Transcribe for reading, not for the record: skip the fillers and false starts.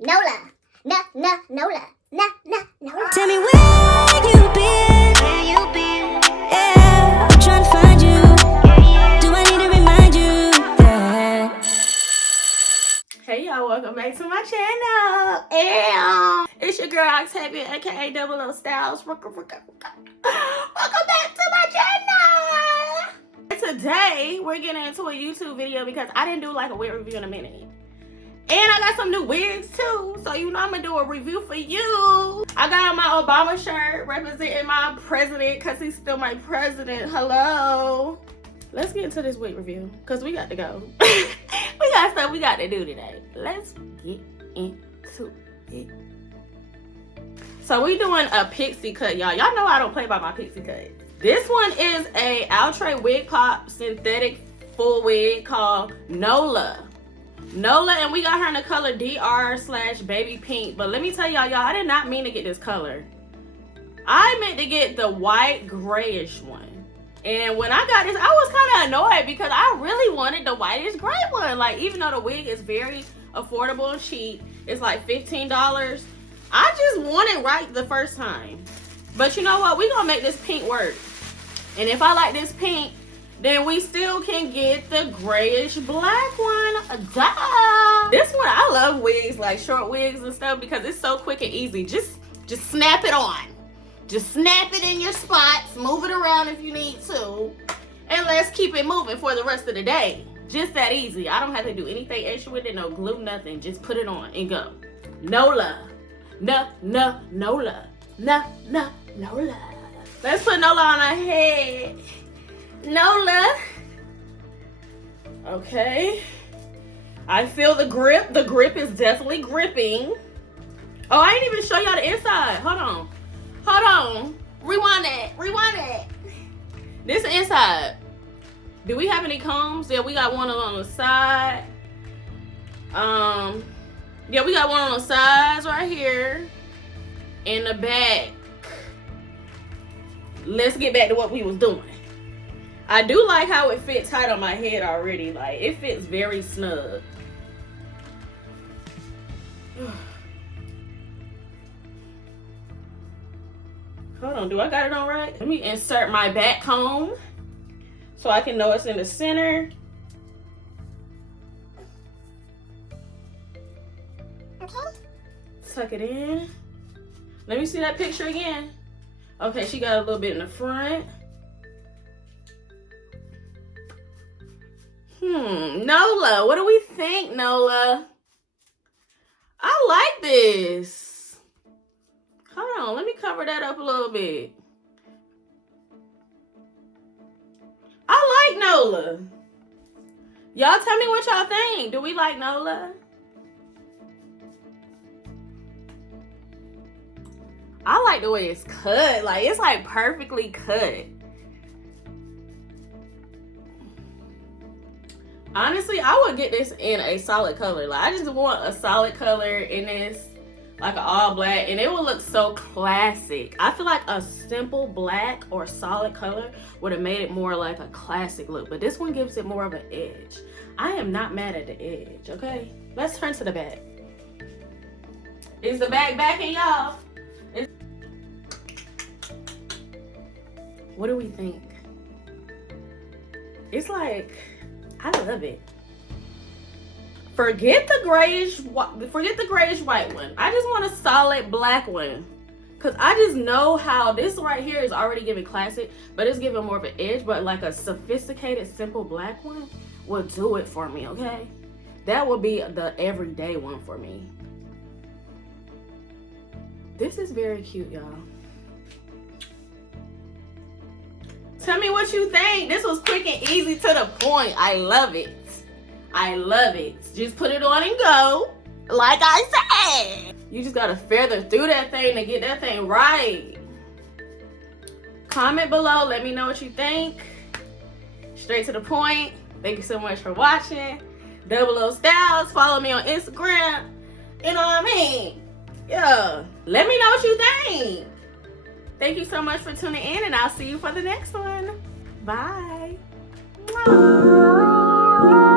Nola. Nola. Nola. Tell me where you been? Yeah, I'm trying to find you. Do I need to remind you that? Hey y'all, welcome back to my channel. And it's your girl Octavia, aka Double O Styles. Welcome back to my channel. Today we're getting into a YouTube video because I didn't do like a wig review in a minute. And I got some new wigs too. So you know I'm gonna do a review for you. I got on my Obama shirt representing my president because he's still my president. Hello. Let's get into this wig review because we got to go. We got stuff we got to do today. Let's get into it. So we doing a pixie cut, y'all. Y'all know I don't play by my pixie cut. This one is a Outre Wigpop synthetic full wig called Nola. And we got her in the color DR/baby pink. But let me tell y'all, I did not mean to get this color. I meant to get the white grayish one. And when I got this, I was kind of annoyed because I really wanted the whitish gray one. Like, even though the wig is very affordable and cheap, it's like $15. I just want it right the first time. But you know what? We're going to make this pink work. And if I like this pink, then we still can get the grayish black one. Duh! This one, I love wigs, like short wigs and stuff, because it's so quick and easy. Just snap it on. Just snap it in your spots, move it around if you need to, and let's keep it moving for the rest of the day. Just that easy. I don't have to do anything extra with it, no glue, nothing. Just put it on and go. Nola. Nola. Let's put Nola on our head. Nola. Okay. I feel the grip. The grip is definitely gripping. Oh, I didn't even show y'all the inside. Hold on. Rewind that. This is the inside. Do we have any combs? Yeah, we got one on the side. Yeah, we got one on the sides right here. In the back. Let's get back to what we was doing. I do like how it fits tight on my head already. Like, it fits very snug. Hold on, do I got it on right? Let me insert my back comb so I can know it's in the center. Okay. Tuck it in. Let me see that picture again. Okay, she got a little bit in the front. Nola, what do we think, Nola? I like this. Hold on, let me cover that up a little bit. I like Nola. Y'all tell me what y'all think. Do we like Nola? I like the way it's cut. Like, it's like perfectly cut. Honestly, I would get this in a solid color. Like, I just want a solid color in this. Like an all black, and it would look so classic. I feel like a simple black or solid color would have made it more like a classic look, but this one gives it more of an edge. I am not mad at the edge, okay? Let's turn to the back. Is the back backing, y'all? What do we think? It's like, I love it. Forget the grayish white one. I just want a solid black one. Cause I just know how this right here is already giving classic, but it's giving more of an edge, but like a sophisticated, simple black one will do it for me, okay? That will be the everyday one for me. This is very cute, y'all. Tell me what you think. This was quick and easy to the point. I love it. Just put it on and go. Like I said. You just gotta feather through that thing to get that thing right. Comment below. Let me know what you think. Straight to the point. Thank you so much for watching. Double O Styles. Follow me on Instagram. You know what I mean? Yeah. Let me know what you think. Thank you so much for tuning in, and I'll see you for the next one. Bye. Mwah.